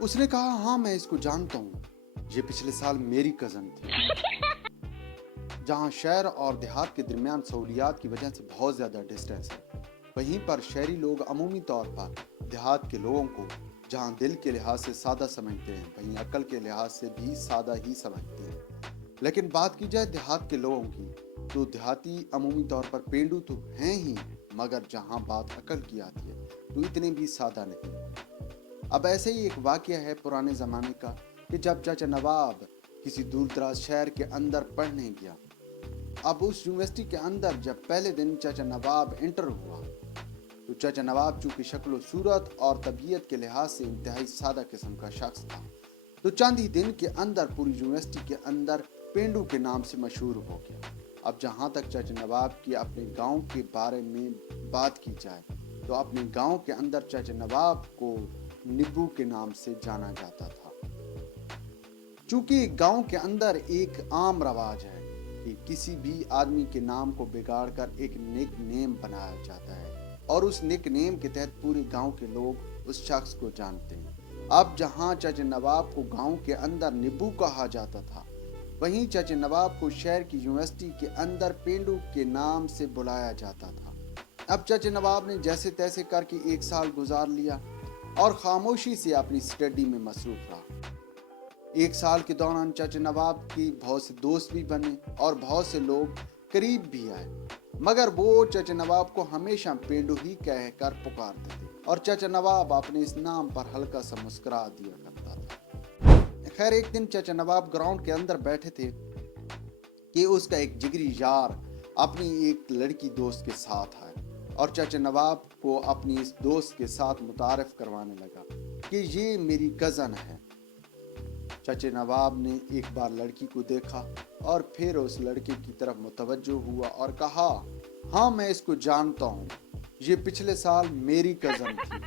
اس نے کہا ہاں میں اس کو جانتا ہوں، یہ پچھلے سال میری کزن تھی۔ جہاں شہر اور دیہات کے درمیان سہولیات کی وجہ سے بہت زیادہ ڈسٹینس ہے، وہیں پر شہری لوگ عمومی طور پر دیہات کے لوگوں کو جہاں دل کے لحاظ سے سادہ سمجھتے ہیں وہیں عقل کے لحاظ سے بھی سادہ ہی سمجھتے ہیں۔ لیکن بات کی جائے دیہات کے لوگوں کی تو دیہاتی عمومی طور پر پینڈو تو ہیں ہی، مگر جہاں بات عقل کی آتی ہے تو اتنے بھی سادہ نہیں۔ اب ایسے ہی ایک واقعہ ہے پرانے زمانے کا کہ جب چاچا نواب کسی دور دراز شہر کے اندر پڑھنے گیا۔ اب اس یونیورسٹی کے اندر جب پہلے دن چاچا نواب انٹر ہوا تو چاچا نواب چونکہ شکل و صورت اور طبیعت کے لحاظ سے انتہائی سادہ قسم کا شخص تھا، تو چند ہی دن کے اندر پوری یونیورسٹی کے اندر پینڈو کے نام سے مشہور ہو گیا۔ اب جہاں تک چاچا نواب کی اپنے گاؤں کے بارے میں بات کی جائے تو اپنے گاؤں کے اندر چاچا نواب کو نبو کے نام سے جانا جاتا تھا۔ چونکہ گاؤں کے اندر ایک عام رواج ہے کہ کسی بھی آدمی کے نام کو بگاڑ کر ایک نک نیم بنایا جاتا ہے اور اس نک نیم کے تحت پورے گاؤں کے لوگ اس شخص کو جانتے ہیں۔ اب جہاں چاچا نواب کو گاؤں کے اندر نبو کہا جاتا تھا، وہیں چاچا نواب کو شہر کی یونیورسٹی کے اندر پینڈو کے نام سے بلایا جاتا تھا۔ اب چاچا نواب نے جیسے تیسے کر کے 1 سال گزار لیا اور خاموشی سے اپنی اسٹڈی میں مصروف رہا۔ 1 سال کے دوران چاچا نواب کی بہت سے دوست بھی بنے اور بہت سے لوگ قریب بھی آئے، مگر وہ چاچا نواب کو ہمیشہ پینڈو ہی کہہ کر پکارتے تھے اور چاچا نواب اپنے اس نام پر ہلکا سا مسکرا دیا کرتا تھا۔ خیر ایک دن چاچا نواب گراؤنڈ کے اندر بیٹھے تھے کہ اس کا ایک جگری یار اپنی ایک لڑکی دوست کے ساتھ آئے اور چاچا نواب کو اپنی اس دوست کے ساتھ متعارف کروانے لگا کہ یہ میری کزن ہے۔ چاچا نواب نے ایک بار لڑکی کو دیکھا اور پھر اس لڑکے کی طرف متوجہ ہوا اور کہا ہاں میں اس کو جانتا ہوں، یہ پچھلے سال میری کزن تھی۔